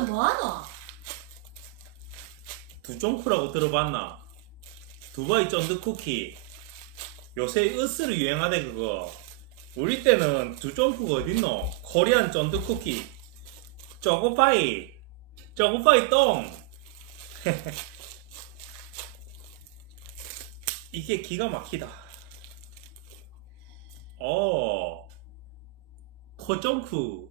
여기서 뭐하노? 두쫑쿠라고 들어봤나? 두바이 쫀득쿠키. 요새 으스로 유행하대 그거. 우리 때는 두쫑쿠가 어딨노? 코리안 쫀득쿠키. 쪼꼬파이 똥. 이게 기가 막히다. 코쫑쿠.